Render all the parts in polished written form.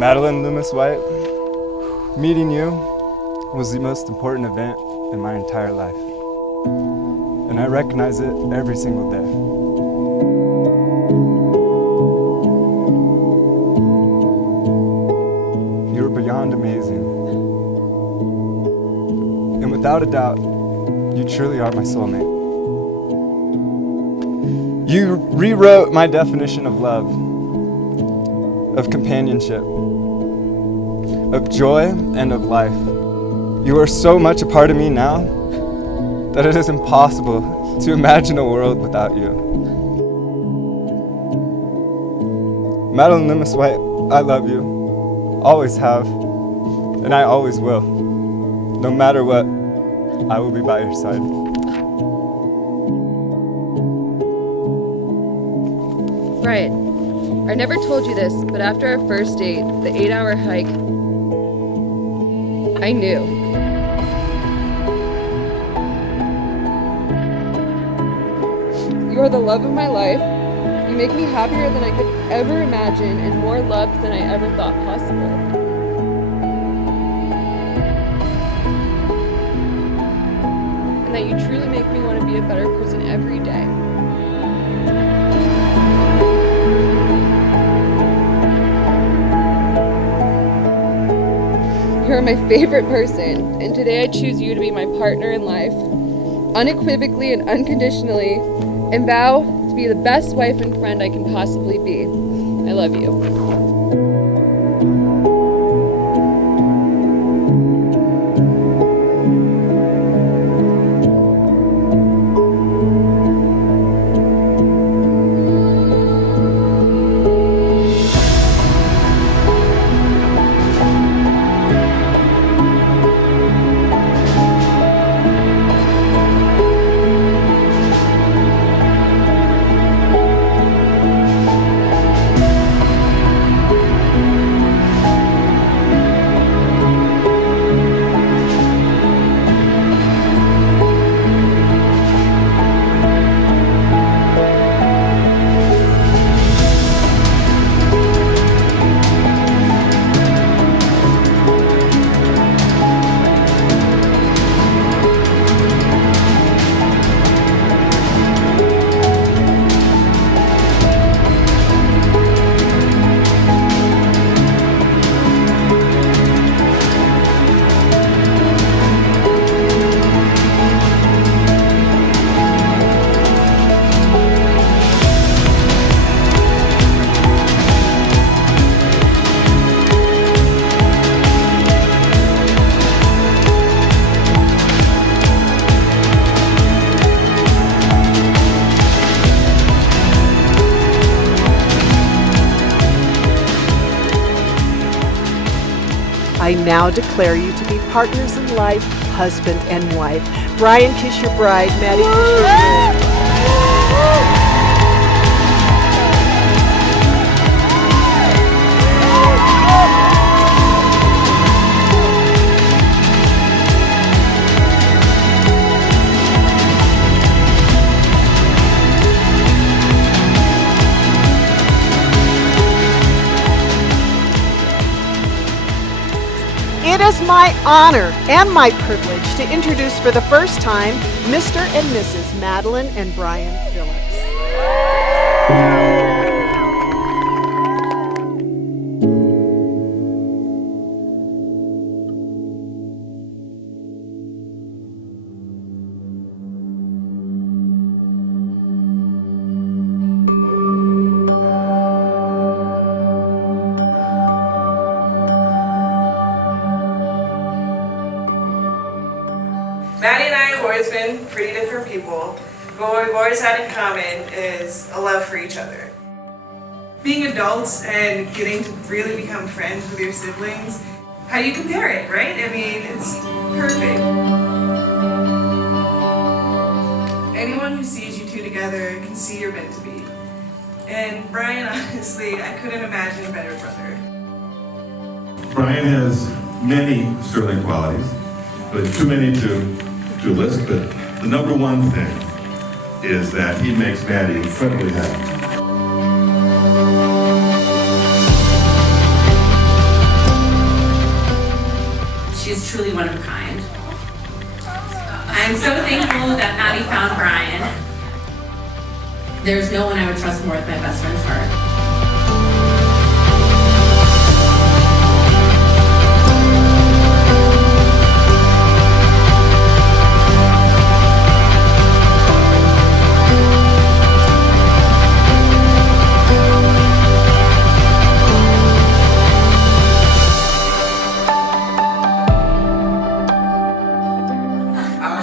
Madeline Loomis White, meeting you was the most important event in my entire life. And I recognize it every single day. You were beyond amazing. And without a doubt, you truly are my soulmate. You rewrote my definition of love, of companionship, of joy, and of life. You are so much a part of me now that it is impossible to imagine a world without you. Madeline Loomis White, I love you, always have, and I always will. No matter what, I will be by your side. Right. I never told you this, but after our first date, the 8-hour hike, I knew. You are the love of my life. You make me happier than I could ever imagine and more loved than I ever thought possible. And that you truly make me want to be a better person every day. You are my favorite person, and today I choose you to be my partner in life, unequivocally and unconditionally, and vow to be the best wife and friend I can possibly be. I love you. I now declare you to be partners in life, husband and wife. Brian, kiss your bride. Maddie, kiss your bride. It is my honor and my privilege to introduce for the first time Mr. and Mrs. Madeline and Brian Phillips. Maddie and I have always been pretty different people, but what we've always had in common is a love for each other. Being adults and getting to really become friends with your siblings, how do you compare it, right? I mean, it's perfect. Anyone who sees you two together can see you're meant to be. And Brian, honestly, I couldn't imagine a better brother. Brian has many sterling qualities, but too many to list, but the number one thing is that he makes Maddie incredibly happy. She's truly one of a kind. I'm so thankful that Maddie found Brian. There's no one I would trust more with my best friend's heart.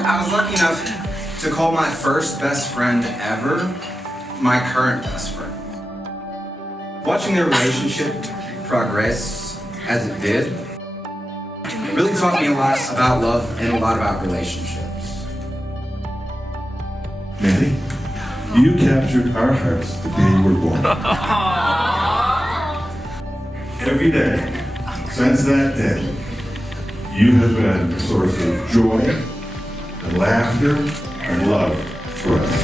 I was lucky enough to call my first best friend ever my current best friend. Watching their relationship progress as it did really taught me a lot about love and a lot about relationships. Maddie, you captured our hearts the day you were born. Every day, since that day, you have been a source of joy and laughter and love for us.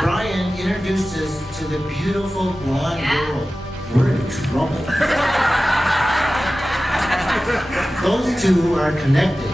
Brian introduced us to the beautiful blonde girl. We're in trouble. Those two are connected.